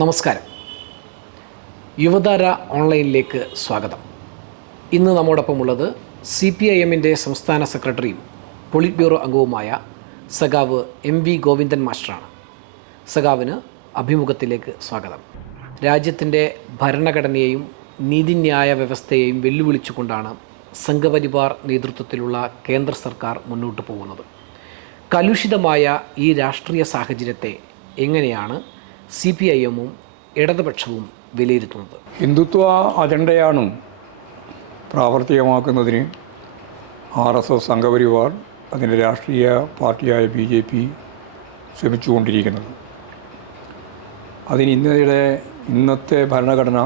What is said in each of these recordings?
നമസ്കാരം. യുവതാര ഓൺലൈനിലേക്ക് സ്വാഗതം. ഇന്ന് നമ്മോടൊപ്പമുള്ളത് സി പി ഐ എമ്മിന്റെ സംസ്ഥാന സെക്രട്ടറിയും പൊളിറ്റ് ബ്യൂറോ അംഗവുമായ സഖാവ് എം വി ഗോവിന്ദൻ മാസ്റ്ററാണ്. സഖാവിന് അഭിമുഖത്തിലേക്ക് സ്വാഗതം. രാജ്യത്തിന്റെ ഭരണഘടനയെയും നീതിന്യായ വ്യവസ്ഥയെയും വെല്ലുവിളിച്ചുകൊണ്ടാണ് സംഘപരിവാർ നേതൃത്വത്തിലുള്ള കേന്ദ്ര സർക്കാർ മുന്നോട്ട് പോകുന്നത്. കലുഷിതമായ ഈ രാഷ്ട്രീയ സാഹചര്യത്തെ എങ്ങനെയാണ് സി പി ഐ എമ്മും ഇടതുപക്ഷവും വിലയിരുത്തുന്നത്. ഹിന്ദുത്വ അജണ്ടയാണ് പ്രാവർത്തികമാക്കുന്നതിന് ആർ എസ് എസ് സംഘപരിവാർ അതിന്റെ രാഷ്ട്രീയ പാർട്ടിയായ ബി ജെ പി ശ്രമിച്ചുകൊണ്ടിരിക്കുന്നത്. അതിന് ഇന്നയുടെ ഇന്നത്തെ ഭരണഘടന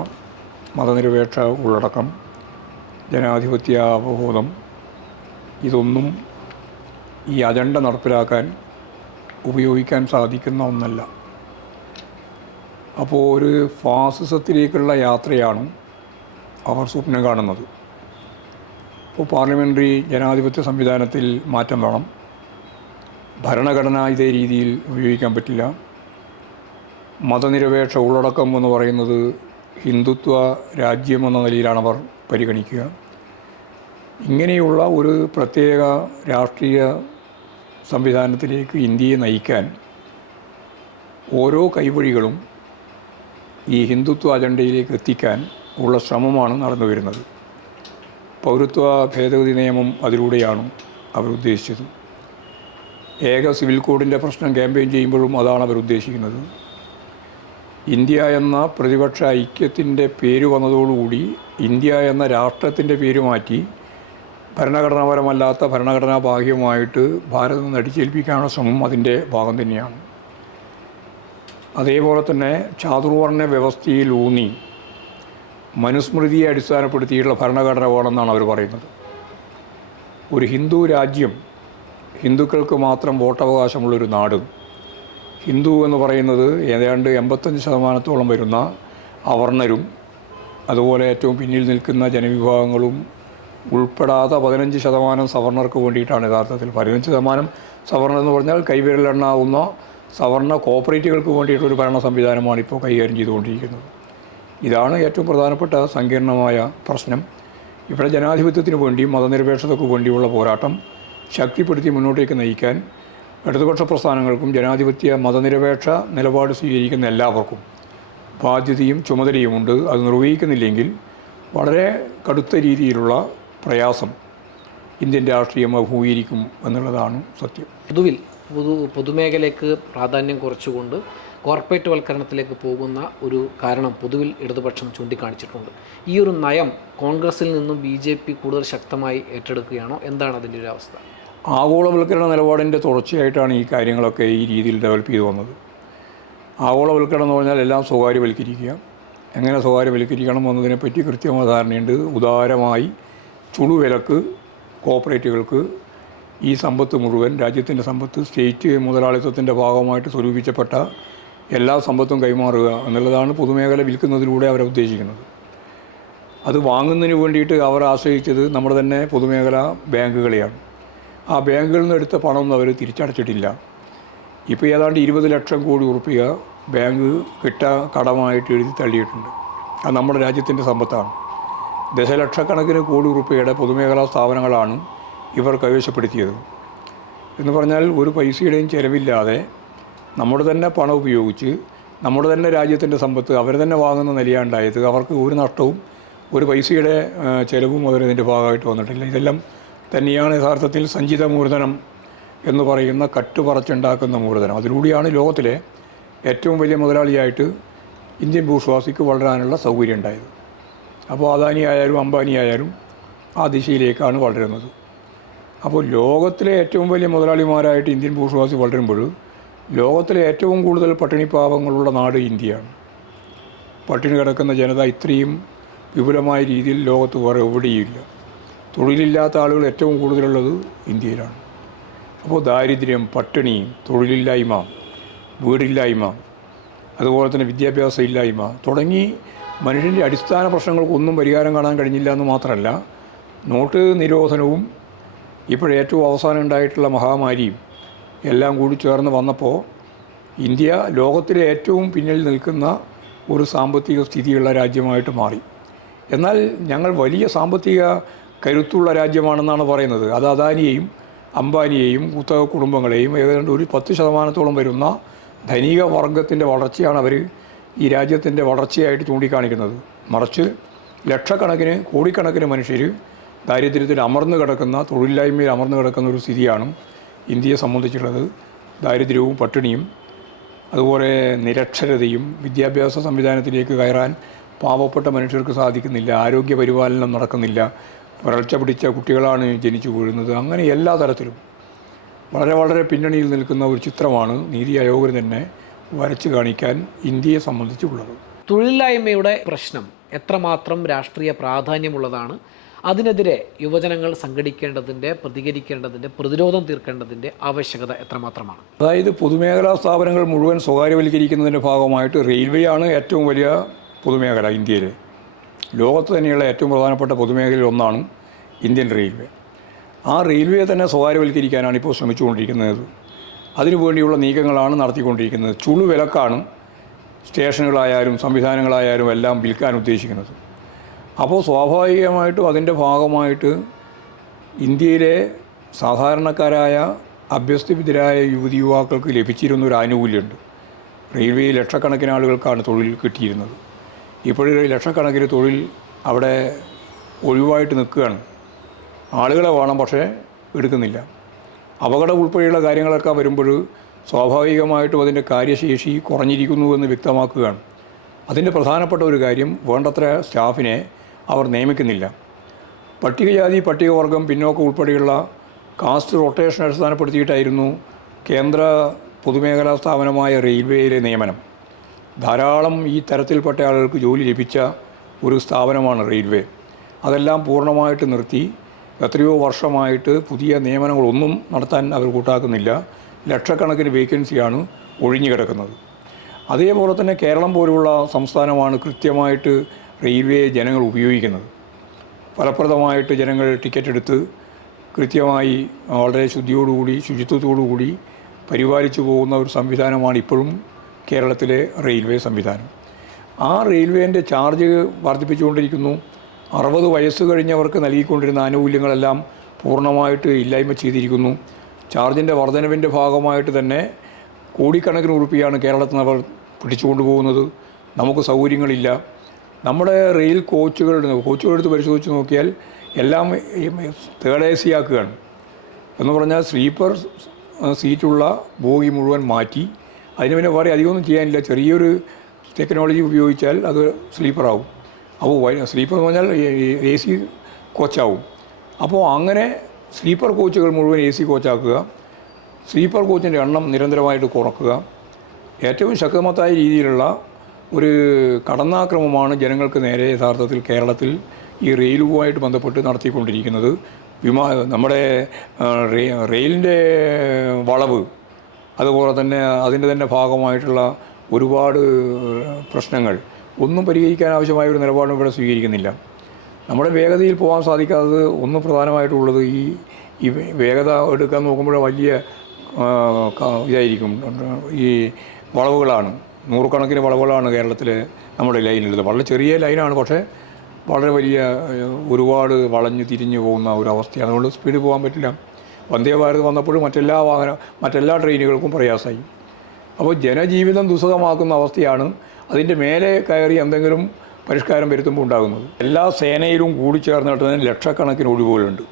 മതനിരപേക്ഷ ഉള്ളടക്കം ജനാധിപത്യ അവബോധം ഇതൊന്നും ഈ അജണ്ട നടപ്പിലാക്കാൻ ഉപയോഗിക്കാൻ സാധിക്കുന്ന ഒന്നല്ല. അപ്പോൾ ഒരു ഫാസിസത്തിലേക്കുള്ള യാത്രയാണ് അവർ സ്വപ്നം കാണുന്നത്. ഇപ്പോൾ പാർലമെന്ററി ജനാധിപത്യ സംവിധാനത്തിൽ മാറ്റം വേണം. ഭരണഘടന ഇതേ രീതിയിൽ ഉപയോഗിക്കാൻ പറ്റില്ല. മതനിരപേക്ഷ ഉള്ളടക്കം എന്ന് പറയുന്നത് ഹിന്ദുത്വ രാജ്യം എന്ന നിലയിലാണ് അവർ പരിഗണിക്കുക. ഇങ്ങനെയുള്ള ഒരു പ്രത്യേക രാഷ്ട്രീയ സംവിധാനത്തിലേക്ക് ഇന്ത്യയെ നയിക്കാൻ ഓരോ കൈവഴികളും ഈ ഹിന്ദുത്വ അജണ്ടയിലേക്ക് എത്തിക്കാൻ ഉള്ള ശ്രമമാണ് നടന്നു വരുന്നത്. പൗരത്വ ഭേദഗതി നിയമം അതിലൂടെയാണ് അവരുദ്ദേശിച്ചത് ഏക സിവിൽ കോഡിന്റെ പ്രശ്നം ക്യാമ്പയിൻ ചെയ്യുമ്പോഴും അതാണ് അവരുദ്ദേശിക്കുന്നത് ഇന്ത്യ എന്ന പ്രതിപക്ഷ ഐക്യത്തിന്റെ പേര് വന്നതോടുകൂടി ഇന്ത്യ എന്ന രാഷ്ട്രത്തിന്റെ പേര് മാറ്റി ഭരണഘടനാപരമല്ലാത്ത ഭരണഘടനാ ഭാഗ്യമായിട്ട് ഭാരതം നടിച്ചേൽപ്പിക്കാനുള്ള ശ്രമം അതിന്റെ ഭാഗം തന്നെയാണ്. അതേപോലെ തന്നെ ചാതുർവർണ വ്യവസ്ഥയിലൂന്നി മനുസ്മൃതിയെ അടിസ്ഥാനപ്പെടുത്തിയിട്ടുള്ള ഭരണഘടന വേണമെന്നാണ് അവർ പറയുന്നത്. ഒരു ഹിന്ദു രാജ്യം ഹിന്ദുക്കൾക്ക് മാത്രം വോട്ടവകാശമുള്ളൊരു നാട് ഹിന്ദു എന്ന് പറയുന്നത് ഏതാണ്ട് എൺപത്തഞ്ച് ശതമാനത്തോളം വരുന്ന അവർണരും അതുപോലെ ഏറ്റവും പിന്നിൽ നിൽക്കുന്ന ജനവിഭാഗങ്ങളും ഉൾപ്പെടാത്ത പതിനഞ്ച് ശതമാനം സവർണർക്ക് വേണ്ടിയിട്ടാണ് യഥാർത്ഥത്തിൽ പതിനഞ്ച് ശതമാനം സവർണർ എന്ന് പറഞ്ഞാൽ കൈവിരലെണ്ണാവുന്ന സവർണ കോപ്പറേറ്റീവുകൾക്ക് വേണ്ടിയിട്ടൊരു ഭരണ സംവിധാനമാണ് ഇപ്പോൾ കൈകാര്യം ചെയ്തുകൊണ്ടിരിക്കുന്നത്. ഇതാണ് ഏറ്റവും പ്രധാനപ്പെട്ട സങ്കീർണമായ പ്രശ്നം. ഇവിടെ ജനാധിപത്യത്തിന് വേണ്ടിയും മതനിരപേക്ഷതയ്ക്ക് വേണ്ടിയുള്ള പോരാട്ടം ശക്തിപ്പെടുത്തി മുന്നോട്ടേക്ക് നയിക്കാൻ ഇടതുപക്ഷ പ്രസ്ഥാനങ്ങൾക്കും ജനാധിപത്യ മതനിരപേക്ഷ നിലപാട് സ്വീകരിക്കുന്ന എല്ലാവർക്കും ബാധ്യതയും ചുമതലയുമുണ്ട്. അത് നിർവഹിക്കുന്നില്ലെങ്കിൽ വളരെ കടുത്ത രീതിയിലുള്ള പ്രയാസം ഇന്ത്യൻ രാഷ്ട്രീയം അഭിമുഖീകരിക്കും എന്നുള്ളതാണ് സത്യം. പൊതുവിൽ പൊതു പൊതുമേഖലയ്ക്ക് പ്രാധാന്യം കുറച്ചുകൊണ്ട് കോർപ്പറേറ്റ് വൽക്കരണത്തിലേക്ക് പോകുന്ന ഒരു കാരണം പൊതുവിൽ ഇടതുപക്ഷം ചൂണ്ടിക്കാണിച്ചിട്ടുണ്ട്. ഈ ഒരു നയം കോൺഗ്രസിൽ നിന്നും ബി ജെ പി കൂടുതൽ ശക്തമായി ഏറ്റെടുക്കുകയാണോ? എന്താണ് അതിന്റെ ഒരു അവസ്ഥ? ആഗോളവൽക്കരണ നിലപാടിന്റെ തുടർച്ചയായിട്ടാണ് ഈ കാര്യങ്ങളൊക്കെ ഈ രീതിയിൽ ഡെവലപ്പ് ചെയ്തു വന്നത്. ആഗോളവൽക്കരണം എന്ന് പറഞ്ഞാൽ എല്ലാം സ്വകാര്യവൽക്കരിക്കുക. എങ്ങനെ സ്വകാര്യവൽക്കരിക്കണം എന്നതിനെപ്പറ്റി കൃത്യമായ ധാരണയുണ്ട്. ഉദാരമായി ചുളുവിലക്ക് കോപ്പറേറ്റുകൾക്ക് ഈ സമ്പത്ത് മുഴുവൻ രാജ്യത്തിന്റെ സമ്പത്ത് സ്റ്റേറ്റ് മുതലാളിത്തത്തിന്റെ ഭാഗമായിട്ട് സ്വരൂപിച്ചപ്പെട്ട എല്ലാ സമ്പത്തും കൈമാറുക എന്നുള്ളതാണ് പൊതുമേഖല വിൽക്കുന്നതിലൂടെ അവരെ ഉദ്ദേശിക്കുന്നത്. അത് വാങ്ങുന്നതിന് വേണ്ടിയിട്ട് അവർ ആശ്രയിച്ചത് നമ്മുടെ തന്നെ പൊതുമേഖല ബാങ്കുകളെയാണ്. ആ ബാങ്കുകളിൽ നിന്ന് എടുത്ത പണമൊന്നും അവർ തിരിച്ചടച്ചിട്ടില്ല. ഇപ്പോൾ ഏതാണ്ട് ഇരുപത് ലക്ഷം കോടി ഉറുപ്പിക ബാങ്ക് കിട്ട കടമായിട്ട് എഴുതി തള്ളിയിട്ടുണ്ട്. അത് നമ്മുടെ രാജ്യത്തിന്റെ സമ്പത്താണ്. ദശലക്ഷക്കണക്കിന് കോടി ഉറുപ്പികയുടെ പൊതുമേഖലാ സ്ഥാപനങ്ങളാണ് ഇവർ കൈവശപ്പെടുത്തിയത്. എന്ന് പറഞ്ഞാൽ ഒരു പൈസയുടെയും ചിലവില്ലാതെ നമ്മുടെ തന്നെ പണം ഉപയോഗിച്ച് നമ്മുടെ തന്നെ രാജ്യത്തിന്റെ സമ്പത്ത് അവർ തന്നെ വാങ്ങുന്ന നിലയാണ്ടായത് അവർക്ക് ഒരു നഷ്ടവും ഒരു പൈസയുടെ ചിലവും അവരതിന്റെ ഭാഗമായിട്ട് വന്നിട്ടില്ല. ഇതെല്ലാം തന്നെയാണ് യഥാർത്ഥത്തിൽ സഞ്ചിത മൂർധനം എന്ന് പറയുന്ന കട്ടുപറച്ചുണ്ടാക്കുന്ന മൂർധനം. അതിലൂടെയാണ് ലോകത്തിലെ ഏറ്റവും വലിയ മുതലാളിയായിട്ട് ഇന്ത്യൻ ഭൂശ്വാസിക്ക് വളരാനുള്ള സൗകര്യം ഉണ്ടായത് അപ്പോൾ അദാനി ആയാലും അംബാനി ആയാലും ആ ദിശയിലേക്കാണ് വളരുന്നത്. അപ്പോൾ ലോകത്തിലെ ഏറ്റവും വലിയ മുതലാളിമാരായിട്ട് ഇന്ത്യൻ ഭൂഷവാസി വളരുമ്പോൾ ലോകത്തിലെ ഏറ്റവും കൂടുതൽ പട്ടിണി പാവങ്ങളുള്ള നാട് ഇന്ത്യയാണ്. പട്ടിണി കിടക്കുന്ന ജനത ഇത്രയും വിപുലമായ രീതിയിൽ ലോകത്ത് വേറെ എവിടെയുമില്ല. തൊഴിലില്ലാത്ത ആളുകൾ ഏറ്റവും കൂടുതലുള്ളത് ഇന്ത്യയിലാണ്. അപ്പോൾ ദാരിദ്ര്യം പട്ടിണി തൊഴിലില്ലായ്മ വീടില്ലായ്മ അതുപോലെ തന്നെ വിദ്യാഭ്യാസ ഇല്ലായ്മ തുടങ്ങി മനുഷ്യന്റെ അടിസ്ഥാന പ്രശ്നങ്ങൾക്കൊന്നും പരിഹാരം കാണാൻ കഴിഞ്ഞില്ല എന്ന് മാത്രമല്ല നോട്ട് നിരോധനവും ഇപ്പോഴേറ്റവും അവസാനം ഉണ്ടായിട്ടുള്ള മഹാമാരിയും എല്ലാം കൂടി ചേർന്ന് വന്നപ്പോൾ ഇന്ത്യ ലോകത്തിലെ ഏറ്റവും പിന്നിൽ നിൽക്കുന്ന ഒരു സാമ്പത്തിക സ്ഥിതിയുള്ള രാജ്യമായിട്ട് മാറി. എന്നാൽ ഞങ്ങൾ വലിയ സാമ്പത്തിക കരുത്തുള്ള രാജ്യമാണെന്നാണ് പറയുന്നത്. അത് അദാനിയെയും അംബാനിയെയും കുത്തക കുടുംബങ്ങളെയും ഏതാണ്ട് ഒരു പത്ത് ശതമാനത്തോളം വരുന്ന ധനിക വർഗത്തിന്റെ വളർച്ചയാണ് അവർ ഈ രാജ്യത്തിന്റെ വളർച്ചയായിട്ട് ചൂണ്ടിക്കാണിക്കുന്നത്. മറിച്ച് ലക്ഷക്കണക്കിന് കോടിക്കണക്കിന് മനുഷ്യർ ദാരിദ്ര്യത്തിൽ അമർന്നു കിടക്കുന്ന തൊഴിലില്ലായ്മയിൽ അമർന്നു കിടക്കുന്ന ഒരു സ്ഥിതിയാണ് ഇന്ത്യയെ സംബന്ധിച്ചുള്ളത് ദാരിദ്ര്യവും പട്ടിണിയും അതുപോലെ നിരക്ഷരതയും വിദ്യാഭ്യാസ സംവിധാനത്തിലേക്ക് കയറാൻ പാവപ്പെട്ട മനുഷ്യർക്ക് സാധിക്കുന്നില്ല. ആരോഗ്യ പരിപാലനം നടക്കുന്നില്ല. വരൾച്ച പിടിച്ച കുട്ടികളാണ് ജനിച്ചു വീഴുന്നത്. അങ്ങനെ എല്ലാ തരത്തിലും വളരെ വളരെ പിന്നണിയിൽ നിൽക്കുന്ന ഒരു ചിത്രമാണ് നീതി ആയോഗിന് തന്നെ വരച്ചു കാണിക്കാൻ ഇന്ത്യയെ സംബന്ധിച്ചുള്ളത്. തൊഴിലില്ലായ്മയുടെ പ്രശ്നം എത്രമാത്രം രാഷ്ട്രീയ പ്രാധാന്യമുള്ളതാണ്? അതിനെതിരെ യുവജനങ്ങൾ സംഘടിക്കേണ്ടതിന്റെ പ്രതികരിക്കേണ്ടതിന്റെ പ്രതിരോധം തീർക്കേണ്ടതിന്റെ ആവശ്യകത എത്രമാത്രമാണ്? അതായത് പൊതുമേഖലാ സ്ഥാപനങ്ങൾ മുഴുവൻ സ്വകാര്യവൽക്കരിക്കുന്നതിന്റെ ഭാഗമായിട്ട് റെയിൽവേ ആണ് ഏറ്റവും വലിയ പൊതുമേഖല ഇന്ത്യയിൽ. ലോകത്ത് തന്നെയുള്ള ഏറ്റവും പ്രധാനപ്പെട്ട പൊതുമേഖലയിൽ ഒന്നാണ് ഇന്ത്യൻ റെയിൽവേ. ആ റെയിൽവേ തന്നെ സ്വകാര്യവൽക്കരിക്കാനാണ് ഇപ്പോൾ ശ്രമിച്ചുകൊണ്ടിരിക്കുന്നത്. അതിനുവേണ്ടിയുള്ള നീക്കങ്ങളാണ് നടത്തിക്കൊണ്ടിരിക്കുന്നത്. ചുളു വിലക്കാണ് സ്റ്റേഷനുകളായാലും സംവിധാനങ്ങളായാലും എല്ലാം വിൽക്കാൻ ഉദ്ദേശിക്കുന്നത്. അപ്പോൾ സ്വാഭാവികമായിട്ടും അതിന്റെ ഭാഗമായിട്ട് ഇന്ത്യയിലെ സാധാരണക്കാരായ അഭ്യസ്തവിദ്യരായ യുവതി യുവാക്കൾക്ക് ലഭിച്ചിരുന്ന ഒരു ആനുകൂല്യമുണ്ട്. റെയിൽവേയിൽ ലക്ഷക്കണക്കിന് ആളുകൾക്കാണ് തൊഴിൽ കിട്ടിയിരുന്നത്. ഇപ്പോഴൊരു ലക്ഷക്കണക്കിന് തൊഴിൽ അവിടെ ഒഴിവായിട്ട് നിൽക്കുകയാണ്. ആളുകളെ വേണം പക്ഷേ എടുക്കുന്നില്ല. അപകടം ഉൾപ്പെടെയുള്ള കാര്യങ്ങളൊക്കെ വരുമ്പോൾ സ്വാഭാവികമായിട്ടും അതിന്റെ കാര്യശേഷി കുറഞ്ഞിരിക്കുന്നു എന്ന് വ്യക്തമാക്കുകയാണ്. അതിന്റെ പ്രധാനപ്പെട്ട ഒരു കാര്യം വേണ്ടത്ര സ്റ്റാഫിനെ അവർ നിയമിക്കുന്നില്ല. പട്ടികജാതി പട്ടികവർഗം പിന്നോക്കം ഉൾപ്പെടെയുള്ള കാസ്റ്റ് റൊട്ടേഷൻ അടിസ്ഥാനപ്പെടുത്തിയിട്ടായിരുന്നു കേന്ദ്ര പൊതുമേഖലാ സ്ഥാപനമായ റെയിൽവേയിലെ നിയമനം. ധാരാളം ഈ തരത്തിൽപ്പെട്ട ആളുകൾക്ക് ജോലി ലഭിച്ച ഒരു സ്ഥാപനമാണ് റെയിൽവേ. അതെല്ലാം പൂർണമായിട്ട് നിർത്തി എത്രയോ വർഷമായിട്ട് പുതിയ നിയമനങ്ങളൊന്നും നടത്താൻ അവർ കൂട്ടാക്കുന്നില്ല. ലക്ഷക്കണക്കിന് വേക്കൻസിയാണ് ഒഴിഞ്ഞു കിടക്കുന്നത് അതേപോലെ തന്നെ കേരളം പോലുള്ള സംസ്ഥാനമാണ് കൃത്യമായിട്ട് റെയിൽവേ ജനങ്ങൾ ഉപയോഗിക്കുന്നത്. ഫലപ്രദമായിട്ട് ജനങ്ങൾ ടിക്കറ്റ് എടുത്ത് കൃത്യമായി വളരെ ശുദ്ധിയോടുകൂടി ശുചിത്വത്തോടുകൂടി പരിപാലിച്ചു പോകുന്ന ഒരു സംവിധാനമാണ് ഇപ്പോഴും കേരളത്തിലെ റെയിൽവേ സംവിധാനം. ആ റെയിൽവേന്റെ ചാർജ് വർദ്ധിപ്പിച്ചുകൊണ്ടിരിക്കുന്നു. അറുപത് വയസ്സ് കഴിഞ്ഞവർക്ക് നൽകിക്കൊണ്ടിരുന്ന ആനുകൂല്യങ്ങളെല്ലാം പൂർണമായിട്ട് ഇല്ലായ്മ ചെയ്തിരിക്കുന്നു. ചാർജിന്റെ വർധനവിന്റെ ഭാഗമായിട്ട് തന്നെ കോടിക്കണക്കിന് ഉറുപ്പിയാണ് കേരളത്തിൽ നിന്ന് അവർ പിടിച്ചുകൊണ്ടുപോകുന്നത്. നമുക്ക് സൗകര്യങ്ങളില്ല. നമ്മുടെ റെയിൽ കോച്ചുകളുടെ കോച്ചുകളെടുത്ത് പരിശോധിച്ച് നോക്കിയാൽ എല്ലാം തേർഡ് എ സി ആക്കുകയാണ്. എന്ന് പറഞ്ഞാൽ സ്ലീപ്പർ സീറ്റുള്ള ബോഗി മുഴുവൻ മാറ്റി അതിന് പിന്നെ വേറെ അധികമൊന്നും ചെയ്യാനില്ല. ചെറിയൊരു ടെക്നോളജി ഉപയോഗിച്ചാൽ അത് സ്ലീപ്പറാവും. അപ്പോൾ സ്ലീപ്പർ എന്ന് പറഞ്ഞാൽ എ സി കോച്ചാവും. അപ്പോൾ അങ്ങനെ സ്ലീപ്പർ കോച്ചുകൾ മുഴുവൻ എ സി കോച്ചാക്കുക സ്ലീപ്പർ കോച്ചിന്റെ എണ്ണം നിരന്തരമായിട്ട് കുറക്കുക. ഏറ്റവും ശക്തമത്തായ രീതിയിലുള്ള ഒരു കടന്നാക്രമമാണ് ജനങ്ങൾക്ക് നേരെ യഥാർത്ഥത്തിൽ കേരളത്തിൽ ഈ റെയിലുമായിട്ട് ബന്ധപ്പെട്ട് നടത്തിക്കൊണ്ടിരിക്കുന്നത്. വിമാ നമ്മുടെ റെയിലിന്റെ വളവ് അതുപോലെ തന്നെ അതിന്റെ തന്നെ ഭാഗമായിട്ടുള്ള ഒരുപാട് പ്രശ്നങ്ങൾ ഒന്നും പരിഹരിക്കാൻ ആവശ്യമായ ഒരു നിലപാടും ഇവിടെ സ്വീകരിക്കുന്നില്ല. നമ്മുടെ വേഗതയിൽ പോകാൻ സാധിക്കാത്തത് ഒന്ന് പ്രധാനമായിട്ടുള്ളത് ഈ ഈ വേഗത എടുക്കാൻ നോക്കുമ്പോൾ വലിയ ഇതായിരിക്കും ഈ വളവുകളാണ്. നൂറുകണക്കിന് വളവുകളാണ് കേരളത്തിൽ നമ്മുടെ ലൈനിലുള്ളത്. വളരെ ചെറിയ ലൈനാണ് പക്ഷേ വളരെ വലിയ ഒരുപാട് വളഞ്ഞു തിരിഞ്ഞു പോകുന്ന ഒരു അവസ്ഥയാണ് അതുകൊണ്ട് സ്പീഡ് പോകാൻ പറ്റില്ല. വന്ദേ ഭാരത് വന്നപ്പോഴും മറ്റെല്ലാ വാഹന മറ്റെല്ലാ ട്രെയിനുകൾക്കും പ്രയാസമായി. അപ്പോൾ ജനജീവിതം ദുസ്സഹമാക്കുന്ന അവസ്ഥയാണ് അതിന്റെ മേലെ കയറി എന്തെങ്കിലും പരിഷ്കാരം വരുത്തുമ്പോൾ ഉണ്ടാകുന്നത്. എല്ലാ സേനയിലും കൂടി ചേർന്നിട്ട് തന്നെ ലക്ഷക്കണക്കിന് ഒഴിവുകളുണ്ട്.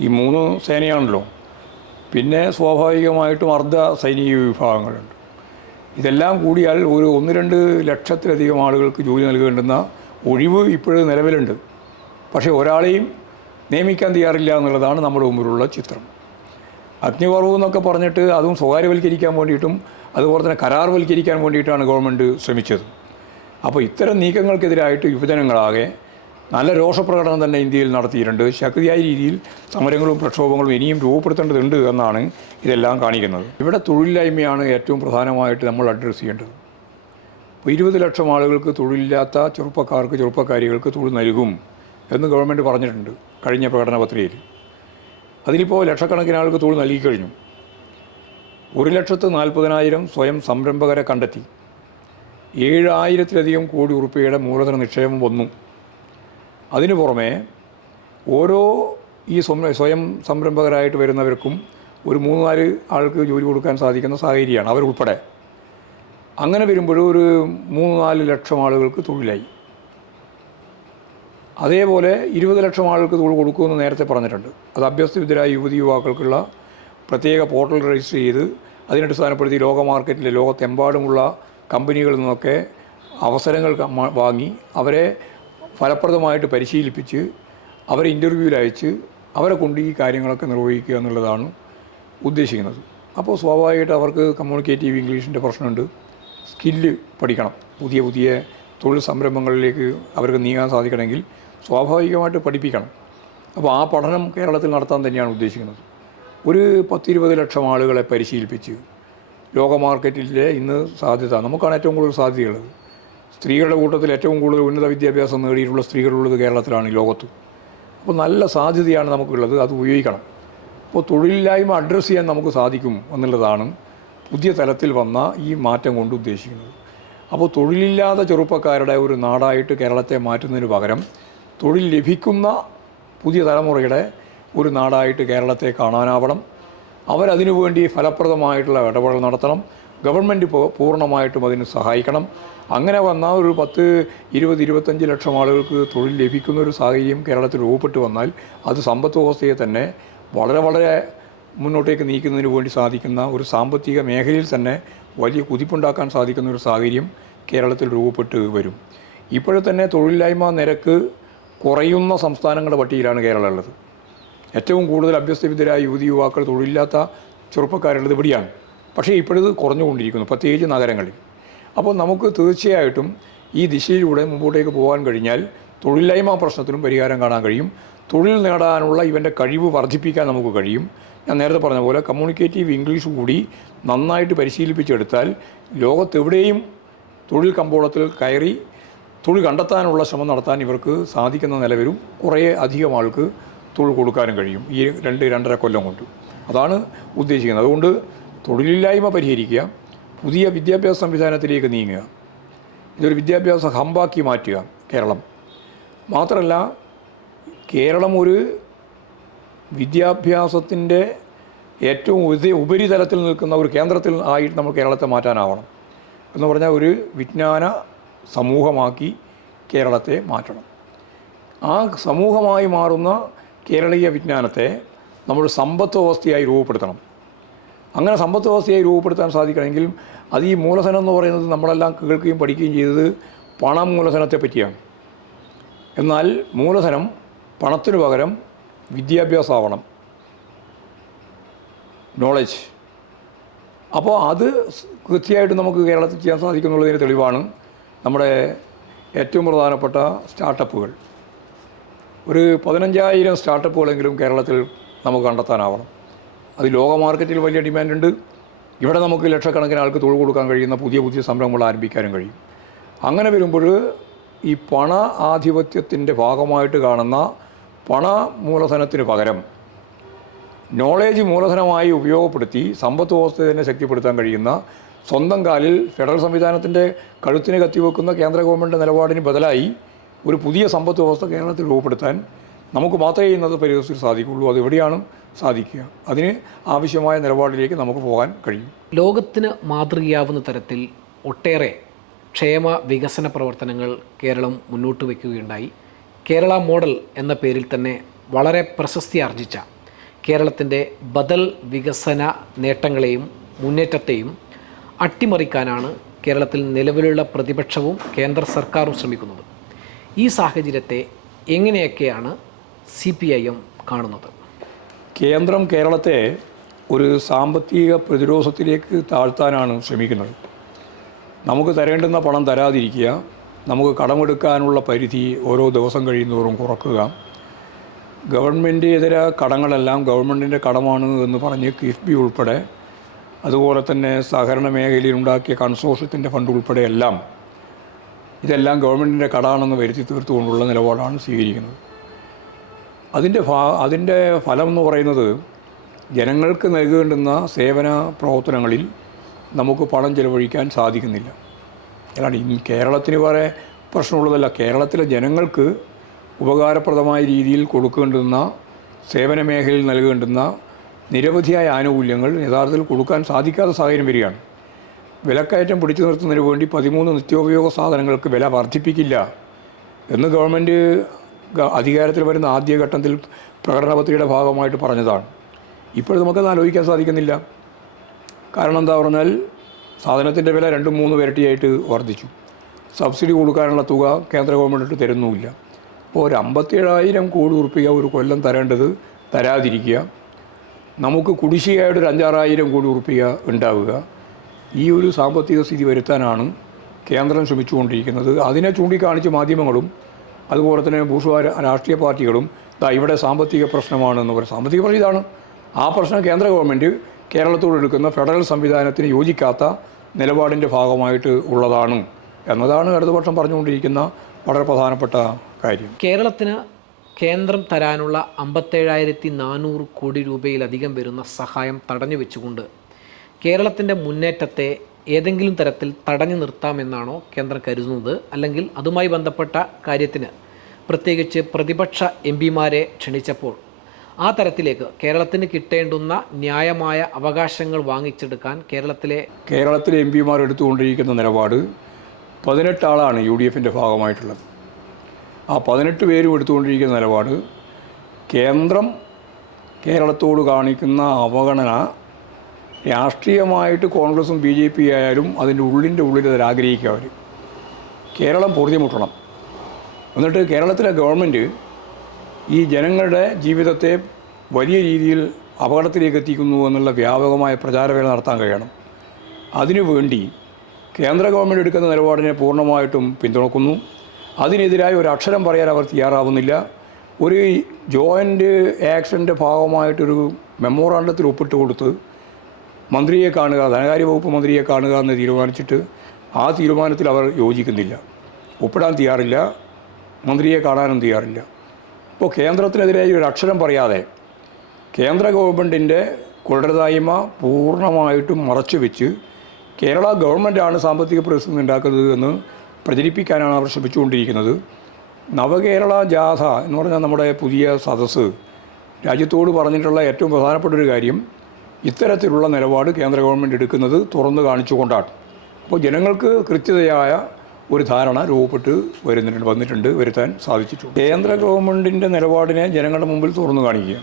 ഈ മൂന്ന് സേനയാണല്ലോ. പിന്നെ സ്വാഭാവികമായിട്ടും അർദ്ധ സൈനിക വിഭാഗങ്ങളുണ്ട്. ഇതെല്ലാം കൂടിയാൽ ഒരു ഒന്ന് രണ്ട് ലക്ഷത്തിലധികം ആളുകൾക്ക് ജോലി നൽകേണ്ടുന്ന ഒഴിവ് ഇപ്പോഴും നിലവിലുണ്ട്. പക്ഷേ ഒരാളെയും നിയമിക്കാൻ തയ്യാറില്ല എന്നുള്ളതാണ് നമ്മുടെ മുമ്പിലുള്ള ചിത്രം. അഗ്നിപർവം എന്നൊക്കെ പറഞ്ഞിട്ട് അതും സ്വകാര്യവൽക്കരിക്കാൻ വേണ്ടിയിട്ടും അതുപോലെ തന്നെ കരാർവൽക്കരിക്കാൻ വേണ്ടിയിട്ടാണ് ഗവൺമെന്റ് ശ്രമിച്ചത്. അപ്പോൾ ഇത്തരം നീക്കങ്ങൾക്കെതിരായിട്ട് യുവജനങ്ങളാകെ നല്ല രോഷപ്രകടനം തന്നെ ഇന്ത്യയിൽ നടത്തിയിട്ടുണ്ട്. ശക്തിയായ രീതിയിൽ സമരങ്ങളും പ്രക്ഷോഭങ്ങളും ഇനിയും രൂപപ്പെടുത്തേണ്ടതുണ്ട് എന്നാണ് ഇതെല്ലാം കാണിക്കുന്നത്. ഇവിടെ തൊഴിലില്ലായ്മയാണ് ഏറ്റവും പ്രധാനമായിട്ട് നമ്മൾ അഡ്രസ്സ് ചെയ്യേണ്ടത്. ഇപ്പോൾ ഇരുപത് ലക്ഷം ആളുകൾക്ക് തൊഴിലില്ലാത്ത ചെറുപ്പക്കാർക്ക് ചെറുപ്പക്കാരികൾക്ക് തൊഴിൽ നൽകും എന്ന് ഗവൺമെന്റ് പറഞ്ഞിട്ടുണ്ട് കഴിഞ്ഞ പ്രകടന പത്രികയിൽ അതിലിപ്പോൾ ലക്ഷക്കണക്കിന് ആൾക്ക് തൊഴിൽ നൽകിക്കഴിഞ്ഞു ഒരു ലക്ഷത്ത് നാൽപ്പതിനായിരം സ്വയം സംരംഭകരെ കണ്ടെത്തി. ഏഴായിരത്തിലധികം കോടി ഉറുപ്പികയുടെ മൂലധന നിക്ഷേപം വന്നു. അതിനു പുറമെ ഓരോ ഈ സ്വം- സ്വയം സംരംഭകരായിട്ട് വരുന്നവർക്കും ഒരു മൂന്ന് നാല് ആൾക്ക് ജോലി കൊടുക്കാൻ സാധിക്കുന്ന സാഹചര്യമാണ് അവരുൾപ്പെടെ. അങ്ങനെ വരുമ്പോഴും ഒരു മൂന്ന് നാല് ലക്ഷം ആളുകൾക്ക് തൊഴിലായി. അതേപോലെ ഇരുപത് ലക്ഷം ആളുകൾക്ക് തൊഴിൽ കൊടുക്കുമെന്ന് നേരത്തെ പറഞ്ഞിട്ടുണ്ട്. അത് അഭ്യസ്തവിദ്യരായ യുവതി യുവാക്കൾക്കുള്ള പ്രത്യേക പോർട്ടൽ രജിസ്റ്റർ ചെയ്ത് അതിനടിസ്ഥാനപ്പെടുത്തി ലോക മാർക്കറ്റിലെ ലോകത്തെമ്പാടുമുള്ള കമ്പനികളിൽ നിന്നൊക്കെ അവസരങ്ങൾ വാങ്ങി അവരെ ഫലപ്രദമായിട്ട് പരിശീലിപ്പിച്ച് അവരെ ഇന്റർവ്യൂവിൽ അയച്ച് അവരെ കൊണ്ട് ഈ കാര്യങ്ങളൊക്കെ നിർവഹിക്കുക എന്നുള്ളതാണ് ഉദ്ദേശിക്കുന്നത്. അപ്പോൾ സ്വാഭാവികമായിട്ട് അവർക്ക് കമ്മ്യൂണിക്കേറ്റീവ് ഇംഗ്ലീഷിന്റെ പ്രശ്നമുണ്ട്. സ്കില്ല് പഠിക്കണം. പുതിയ പുതിയ തൊഴിൽ സംരംഭങ്ങളിലേക്ക് അവർക്ക് നീങ്ങാൻ സാധിക്കണമെങ്കിൽ സ്വാഭാവികമായിട്ട് പഠിപ്പിക്കണം. അപ്പോൾ ആ പഠനം കേരളത്തിൽ നടത്താൻ തന്നെയാണ് ഉദ്ദേശിക്കുന്നത്. ഒരു പത്തിരുപത് ലക്ഷം ആളുകളെ പരിശീലിപ്പിച്ച് ലോക മാർക്കറ്റിലെ ഇന്ന് സാധ്യത നമുക്കാണ് ഏറ്റവും കൂടുതൽ സാധ്യതയുള്ളത്. സ്ത്രീകളുടെ കൂട്ടത്തിൽ ഏറ്റവും കൂടുതൽ ഉന്നത വിദ്യാഭ്യാസം നേടിയിട്ടുള്ള സ്ത്രീകളുള്ളത് കേരളത്തിലാണ് ലോകത്ത്. അപ്പോൾ നല്ല സാധ്യതയാണ് നമുക്കുള്ളത് അത് ഉപയോഗിക്കണം. അപ്പോൾ തൊഴിലില്ലായ്മ അഡ്രസ്സ് ചെയ്യാൻ നമുക്ക് സാധിക്കും എന്നുള്ളതാണ് പുതിയ തലത്തിൽ വന്ന ഈ മാറ്റം കൊണ്ട് ഉദ്ദേശിക്കുന്നത്. അപ്പോൾ തൊഴിലില്ലാത്ത ചെറുപ്പക്കാരുടെ ഒരു നാടായിട്ട് കേരളത്തെ മാറ്റുന്നതിന് പകരം തൊഴിൽ ലഭിക്കുന്ന പുതിയ തലമുറയുടെ ഒരു നാടായിട്ട് കേരളത്തെ കാണാനാവണം. അവരതിനു വേണ്ടി ഫലപ്രദമായിട്ടുള്ള ഇടപെടൽ നടത്തണം. ഗവൺമെന്റ് പൂർണമായിട്ടും അതിന് സഹായിക്കണം. അങ്ങനെ വന്ന ഒരു പത്ത് ഇരുപത് ഇരുപത്തഞ്ച് ലക്ഷം ആളുകൾക്ക് തൊഴിൽ ലഭിക്കുന്ന ഒരു സാഹചര്യം കേരളത്തിൽ രൂപപ്പെട്ടു വന്നാൽ അത് സമ്പത്ത് വ്യവസ്ഥയെ തന്നെ വളരെ വളരെ മുന്നോട്ടേക്ക് നീക്കുന്നതിന് വേണ്ടി സാധിക്കുന്ന ഒരു സാമ്പത്തിക മേഖലയിൽ തന്നെ വലിയ കുതിപ്പുണ്ടാക്കാൻ സാധിക്കുന്ന ഒരു സാഹചര്യം കേരളത്തിൽ രൂപപ്പെട്ട് വരും. ഇപ്പോഴെ തന്നെ തൊഴിലില്ലായ്മ നിരക്ക് കുറയുന്ന സംസ്ഥാനങ്ങളുടെ പട്ടികയിലാണ് കേരളം ഉള്ളത്. ഏറ്റവും കൂടുതൽ അഭ്യസ്തവിദ്യരായ യുവതി യുവാക്കൾ തൊഴിലില്ലാത്ത ചെറുപ്പക്കാരുള്ളത് ഇവിടെയാണ്. പക്ഷേ ഇപ്പോഴത് കുറഞ്ഞുകൊണ്ടിരിക്കുന്നു പ്രത്യേകിച്ച് നഗരങ്ങളിൽ. അപ്പോൾ നമുക്ക് തീർച്ചയായിട്ടും ഈ ദിശയിലൂടെ മുമ്പോട്ടേക്ക് പോകാൻ കഴിഞ്ഞാൽ തൊഴിലില്ലായ്മ പ്രശ്നത്തിനും പരിഹാരം കാണാൻ കഴിയും. തൊഴിൽ നേടാനുള്ള ഇവന്റെ കഴിവ് വർദ്ധിപ്പിക്കാൻ നമുക്ക് കഴിയും. ഞാൻ നേരത്തെ പറഞ്ഞ പോലെ കമ്മ്യൂണിക്കേറ്റീവ് ഇംഗ്ലീഷ് കൂടി നന്നായിട്ട് പരിശീലിപ്പിച്ചെടുത്താൽ ലോകത്തെവിടെയും തൊഴിൽ കമ്പോളത്തിൽ കയറി തൊഴിൽ കണ്ടെത്താനുള്ള ശ്രമം നടത്താൻ ഇവർക്ക് സാധിക്കുന്ന നിലവരും കുറേ അധികം ആൾക്ക് തൊഴിൽ കൊടുക്കാനും കഴിയും. ഈ രണ്ട് രണ്ടര കൊല്ലം കൊണ്ട്. അതാണ് ഉദ്ദേശിക്കുന്നത്. അതുകൊണ്ട് തൊഴിലില്ലായ്മ പരിഹരിക്കുക പുതിയ വിദ്യാഭ്യാസ സംവിധാനത്തിലേക്ക് നീങ്ങുക ഇതൊരു വിദ്യാഭ്യാസ ഹമ്പാക്കി മാറ്റുക കേരളം. മാത്രമല്ല കേരളം ഒരു വിദ്യാഭ്യാസത്തിന്റെ ഏറ്റവും ഉപരിതലത്തിൽ നിൽക്കുന്ന ഒരു കേന്ദ്രത്തിൽ ആയിട്ട് നമ്മൾ കേരളത്തെ മാറ്റാനാവണം എന്ന് പറഞ്ഞാൽ ഒരു വിജ്ഞാന സമൂഹമാക്കി കേരളത്തെ മാറ്റണം. ആ സമൂഹമായി മാറുന്ന കേരളീയ വിജ്ഞാനത്തെ നമ്മൾ സമ്പത്ത് വ്യവസ്ഥയായി രൂപപ്പെടുത്തണം. അങ്ങനെ സമ്പത്ത് വ്യവസ്ഥയായി രൂപപ്പെടുത്താൻ സാധിക്കണമെങ്കിൽ അത് ഈ മൂലധനം എന്ന് പറയുന്നത് നമ്മളെല്ലാം കേൾക്കുകയും പഠിക്കുകയും ചെയ്തത് പണം മൂലധനത്തെ പറ്റിയാണ്. എന്നാൽ മൂലധനം പണത്തിന് പകരം വിദ്യാഭ്യാസമാവണം നോളജ് അപ്പോൾ അത് കൃത്യമായിട്ട് നമുക്ക് കേരളത്തിൽ ചെയ്യാൻ സാധിക്കുന്നുള്ളതിന് തെളിവാണ് നമ്മുടെ ഏറ്റവും പ്രധാനപ്പെട്ട സ്റ്റാർട്ടപ്പുകൾ. ഒരു പതിനഞ്ചായിരം സ്റ്റാർട്ടപ്പുകളെങ്കിലും കേരളത്തിൽ നമുക്ക് കണ്ടെത്താനാവണം. അത് ലോക മാർക്കറ്റിൽ വലിയ ഡിമാൻഡുണ്ട്. ഇവിടെ നമുക്ക് ലക്ഷക്കണക്കിന് ആൾക്ക് തൊഴിൽ കൊടുക്കാൻ കഴിയുന്ന പുതിയ പുതിയ സംരംഭങ്ങൾ ആരംഭിക്കാനും കഴിയും. അങ്ങനെ വരുമ്പോൾ ഈ പണ ആധിപത്യത്തിന്റെ ഭാഗമായിട്ട് കാണുന്ന പണ മൂലധനത്തിന് പകരം നോളേജ് മൂലധനമായി ഉപയോഗപ്പെടുത്തി സമ്പത്ത് വ്യവസ്ഥയെ തന്നെ ശക്തിപ്പെടുത്താൻ കഴിയുന്ന സ്വന്തം കാലിൽ ഫെഡറൽ സംവിധാനത്തിന്റെ കഴുത്തിന് കത്തിവെക്കുന്ന കേന്ദ്ര ഗവൺമെന്റ് നിലപാടിന് ബദലായി ഒരു പുതിയ സമ്പത്ത് വ്യവസ്ഥ കേരളത്തിൽ രൂപപ്പെടുത്താൻ നമുക്ക് മാത്രമേ ഇന്നത് പരിഹരിച്ചിട്ട് സാധിക്കുള്ളൂ അത് എവിടെയാണ് സാധിക്കുക? അതിന് ആവശ്യമായ നിലപാടിലേക്ക് നമുക്ക് പോകാൻ കഴിയും. ലോകത്തിന് മാതൃകയാവുന്ന തരത്തിൽ ഒട്ടേറെ ക്ഷേമ വികസന പ്രവർത്തനങ്ങൾ കേരളം മുന്നോട്ട് വയ്ക്കുകയുണ്ടായി. കേരള മോഡൽ എന്ന പേരിൽ തന്നെ വളരെ പ്രശസ്തി ആർജിച്ച കേരളത്തിന്റെ ബദൽ വികസന നേട്ടങ്ങളെയും മുന്നേറ്റത്തെയും അട്ടിമറിക്കാനാണ് കേരളത്തിൽ നിലവിലുള്ള പ്രതിപക്ഷവും കേന്ദ്ര സർക്കാരും ശ്രമിക്കുന്നത്. ഈ സാഹചര്യത്തെ എങ്ങനെയൊക്കെയാണ് സി പി ഐ എം കാണുന്നത്. കേന്ദ്രം കേരളത്തെ ഒരു സാമ്പത്തിക പ്രതിരോധത്തിലേക്ക് താഴ്ത്താനാണ് ശ്രമിക്കുന്നത്. നമുക്ക് തരേണ്ടുന്ന പണം തരാതിരിക്കുക നമുക്ക് കടമെടുക്കാനുള്ള പരിധി ഓരോ ദിവസം കഴിയുന്നതോറും കുറക്കുക. ഗവൺമെന്റ് ഇതര കടങ്ങളെല്ലാം ഗവൺമെന്റിന്റെ കടമാണ് എന്ന് പറഞ്ഞ് കിഫ്ബി ഉൾപ്പെടെ അതുപോലെ തന്നെ സഹകരണ മേഖലയിൽ ഉണ്ടാക്കിയ കൺസോർഷ്യത്തിന്റെ ഫണ്ട് ഉൾപ്പെടെ എല്ലാം ഇതെല്ലാം ഗവൺമെന്റിന്റെ കടാണെന്ന് വരുത്തി തീർത്തുകൊണ്ടുള്ള നിലപാടാണ് സ്വീകരിക്കുന്നത്. അതിന്റെ ഭാ അതിന്റെ ഫലം എന്ന് പറയുന്നത് ജനങ്ങൾക്ക് നൽകേണ്ടുന്ന സേവന പ്രവർത്തനങ്ങളിൽ നമുക്ക് പണം ചെലവഴിക്കാൻ സാധിക്കുന്നില്ല. ഈ കേരളത്തിന് വേറെ പ്രശ്നമുള്ളതല്ല. കേരളത്തിലെ ജനങ്ങൾക്ക് ഉപകാരപ്രദമായ രീതിയിൽ കൊടുക്കേണ്ടുന്ന സേവന മേഖലയിൽ നൽകേണ്ടുന്ന നിരവധിയായ ആനുകൂല്യങ്ങൾ യഥാർത്ഥത്തിൽ കൊടുക്കാൻ സാധിക്കാത്ത സാഹചര്യം വരികയാണ്. വിലക്കയറ്റം പിടിച്ചു നിർത്തുന്നതിന് വേണ്ടി പതിമൂന്ന് നിത്യോപയോഗ സാധനങ്ങൾക്ക് വില വർദ്ധിപ്പിക്കില്ല എന്ന് ഗവൺമെന്റ് അധികാരത്തിൽ വരുന്ന ആദ്യഘട്ടത്തിൽ പ്രകടന പത്രികയുടെ ഭാഗമായിട്ട് പറഞ്ഞതാണ്. ഇപ്പോൾ നമുക്കത് ആലോചിക്കാൻ സാധിക്കുന്നില്ല. കാരണം എന്താ പറഞ്ഞാൽ സാധനത്തിന്റെ വില രണ്ടും മൂന്ന് ഇരട്ടിയായിട്ട് വർദ്ധിച്ചു. സബ്സിഡി കൊടുക്കാനുള്ള തുക കേന്ദ്ര ഗവൺമെന്റ് തരുന്നുമില്ല. അപ്പോൾ ഒരു അമ്പത്തേഴായിരം കോടി ഉറുപ്പിക ഒരു കൊല്ലം തരേണ്ടത് തരാതിരിക്കുക. നമുക്ക് കുടിശ്ശികയായിട്ട് ഒരു അഞ്ചാറായിരം കോടി ഉറുപ്പിക ഉണ്ടാവുക. ഈ ഒരു സാമ്പത്തിക സ്ഥിതി വരുത്താനാണ് കേന്ദ്രം ശ്രമിച്ചുകൊണ്ടിരിക്കുന്നത്. അതിനെ ചൂണ്ടിക്കാണിച്ച് മാധ്യമങ്ങളും അതുപോലെ തന്നെ ഭൂഷ്വ രാഷ്ട്രീയ പാർട്ടികളും ഇതാ ഇവിടെ സാമ്പത്തിക പ്രശ്നമാണെന്ന് പറയും സാമ്പത്തിക പ്രശ്നം ഇതാണ്. ആ പ്രശ്നം കേന്ദ്ര ഗവൺമെന്റ് കേരളത്തോട് എടുക്കുന്ന ഫെഡറൽ സംവിധാനത്തിന് യോജിക്കാത്ത നിലപാടിന്റെ ഭാഗമായിട്ട് ഉള്ളതാണ് എന്നതാണ് ഇടതുപക്ഷം പറഞ്ഞുകൊണ്ടിരിക്കുന്ന വളരെ പ്രധാനപ്പെട്ട കാര്യം. കേരളത്തിന് കേന്ദ്രം തരാനുള്ള അമ്പത്തേഴായിരത്തി നാനൂറ് കോടി രൂപയിലധികം വരുന്ന സഹായം തടഞ്ഞു വെച്ചുകൊണ്ട് കേരളത്തിന്റെ മുന്നേറ്റത്തെ ഏതെങ്കിലും തരത്തിൽ തടഞ്ഞു നിർത്താമെന്നാണോ കേന്ദ്രം കരുതുന്നത്? അല്ലെങ്കിൽ അതുമായി ബന്ധപ്പെട്ട കാര്യത്തിന് പ്രത്യേകിച്ച് പ്രതിപക്ഷ എം പിമാരെ ക്ഷണിച്ചപ്പോൾ ആ തരത്തിലേക്ക് കേരളത്തിന് കിട്ടേണ്ടുന്ന ന്യായമായ അവകാശങ്ങൾ വാങ്ങിച്ചെടുക്കാൻ കേരളത്തിലെ കേരളത്തിലെ എം പിമാർ എടുത്തുകൊണ്ടിരിക്കുന്ന നിലപാട് പതിനെട്ടാളാണ് യു ഡി എഫിന്റെ ഭാഗമായിട്ടുള്ളത്. ആ പതിനെട്ട് പേരും എടുത്തുകൊണ്ടിരിക്കുന്ന നിലപാട് കേന്ദ്രം കേരളത്തോട് കാണിക്കുന്ന അവഗണന രാഷ്ട്രീയമായിട്ട് കോൺഗ്രസും ബി ജെ പി ആയാലും അതിന്റെ ഉള്ളിന്റെ ഉള്ളിൽ അതിൽ ആഗ്രഹിക്കുക അവർ. കേരളം പൊറുതിമുട്ടണം എന്നിട്ട് കേരളത്തിലെ ഗവൺമെന്റ് ഈ ജനങ്ങളുടെ ജീവിതത്തെ വലിയ രീതിയിൽ അപകടത്തിലേക്ക് എത്തിക്കുന്നു എന്നുള്ള വ്യാപകമായ പ്രചാരവേല നടത്താൻ കഴിയണം. അതിനുവേണ്ടി കേന്ദ്ര ഗവൺമെന്റ് എടുക്കുന്ന നിലപാടിനെ പൂർണമായിട്ടും പിന്തുണക്കുന്നു. അതിനെതിരായി ഒരു അക്ഷരം പറയാൻ അവർ തയ്യാറാവുന്നില്ല. ഒരു ജോയിന്റ് ആക്ഷന്റെ ഭാഗമായിട്ടൊരു മെമ്മോറാണ്ടത്തിൽ ഒപ്പിട്ട് കൊടുത്ത് മന്ത്രിയെ കാണുക ധനകാര്യ വകുപ്പ് മന്ത്രിയെ കാണുക എന്ന് തീരുമാനിച്ചിട്ട് ആ തീരുമാനത്തിൽ അവർ യോജിക്കുന്നില്ല. ഒപ്പിടാൻ തയ്യാറില്ല മന്ത്രിയെ കാണാനും തയ്യാറില്ല. ഇപ്പോൾ കേന്ദ്രത്തിനെതിരെ ഒരു അക്ഷരം പറയാതെ കേന്ദ്ര ഗവൺമെന്റിന്റെ കൊള്ളരുതായ്മ പൂർണമായിട്ടും മറച്ചു വെച്ച് കേരള ഗവൺമെന്റാണ് സാമ്പത്തിക പ്രതിസന്ധി ഉണ്ടാക്കുന്നത് എന്ന് പ്രചരിപ്പിക്കാനാണ് അവർ ശ്രമിച്ചുകൊണ്ടിരിക്കുന്നത്. നവകേരള ജാഥ എന്ന് പറഞ്ഞാൽ നമ്മുടെ പുതിയ സദസ്സ് രാജ്യത്തോട് പറഞ്ഞിട്ടുള്ള ഏറ്റവും പ്രധാനപ്പെട്ട ഒരു കാര്യം ഇത്തരത്തിലുള്ള നിലപാട് കേന്ദ്ര ഗവൺമെന്റ് എടുക്കുന്നത് തുറന്നു കാണിച്ചുകൊണ്ടാണ്. അപ്പോൾ ജനങ്ങൾക്ക് കൃത്യതയായ ഒരു ധാരണ രൂപപ്പെട്ട് വരുന്നിട്ടുണ്ട് വന്നിട്ടുണ്ട് വരുത്താൻ സാധിച്ചിട്ടുണ്ട്. കേന്ദ്ര ഗവൺമെന്റിന്റെ നിലപാടിനെ ജനങ്ങളുടെ മുമ്പിൽ തുറന്നു കാണിക്കുക.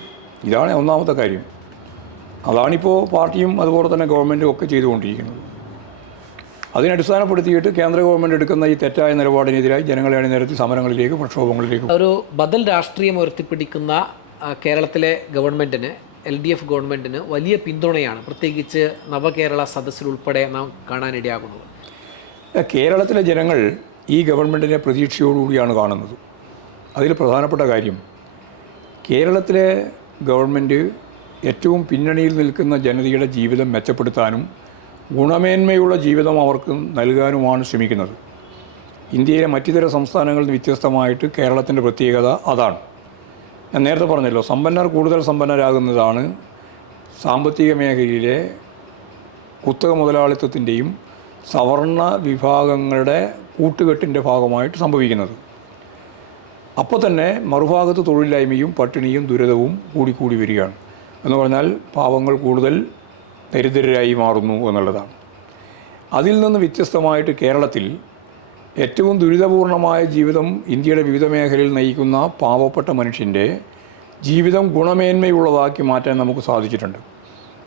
ഇതാണ് ഒന്നാമത്തെ കാര്യം. അതാണിപ്പോൾ പാർട്ടിയും അതുപോലെ തന്നെ ഗവൺമെന്റും ഒക്കെ ചെയ്തുകൊണ്ടിരിക്കുന്നത്. അതിനടിസ്ഥാനപ്പെടുത്തിയിട്ട് കേന്ദ്ര ഗവൺമെന്റ് എടുക്കുന്ന ഈ തെറ്റായ നിലപാടിനെതിരായി ജനങ്ങളെ അണിനിരത്തി സമരങ്ങളിലേക്കും പ്രക്ഷോഭങ്ങളിലേക്കും ഒരു ബദൽ രാഷ്ട്രീയം ഉയർത്തിപ്പിടിക്കുന്ന കേരളത്തിലെ ഗവൺമെന്റിന് എൽ ഡി എഫ് ഗവൺമെന്റിന് വലിയ പിന്തുണയാണ് പ്രത്യേകിച്ച് നവകേരള സദസ്സിലുൾപ്പെടെ നാം കാണാനിടയാകുന്നത്. കേരളത്തിലെ ജനങ്ങൾ ഈ ഗവൺമെന്റിനെ പ്രതീക്ഷയോടുകൂടിയാണ് കാണുന്നത്. അതിൽ പ്രധാനപ്പെട്ട കാര്യം കേരളത്തിലെ ഗവൺമെന്റ് ഏറ്റവും പിന്നണിയിൽ നിൽക്കുന്ന ജനതയുടെ ജീവിതം മെച്ചപ്പെടുത്താനും ഗുണമേന്മയുള്ള ജീവിതം അവർക്ക് നൽകാനുമാണ് ശ്രമിക്കുന്നത്. ഇന്ത്യയിലെ മറ്റു തര സംസ്ഥാനങ്ങളിൽ വ്യത്യസ്തമായിട്ട് കേരളത്തിന്റെ പ്രത്യേകത അതാണ്. ഞാൻ നേരത്തെ പറഞ്ഞല്ലോ സമ്പന്നർ കൂടുതൽ സമ്പന്നരാകുന്നതാണ് സാമ്പത്തിക മേഖലയിലെ കുത്തക മുതലാളിത്തത്തിന്റെയും സവർണ വിഭാഗങ്ങളുടെ കൂട്ടുകെട്ടിന്റെ ഭാഗമായിട്ട് സംഭവിക്കുന്നത്. അപ്പോൾ തന്നെ മറുഭാഗത്ത് തൊഴിലില്ലായ്മയും പട്ടിണിയും ദുരിതവും കൂടിക്കൂടി വരികയാണ്. എന്ന് പറഞ്ഞാൽ പാവങ്ങൾ കൂടുതൽ ദരിദ്രരായി മാറുന്നു എന്നുള്ളതാണ്. അതിൽ നിന്ന് വ്യത്യസ്തമായിട്ട് കേരളത്തിൽ ഏറ്റവും ദുരിതപൂർണമായ ജീവിതം ഇന്ത്യയുടെ വിവിധ മേഖലയിൽ നയിക്കുന്ന പാവപ്പെട്ട മനുഷ്യന്റെ ജീവിതം ഗുണമേന്മയുള്ളതാക്കി മാറ്റാൻ നമുക്ക് സാധിച്ചിട്ടുണ്ട്.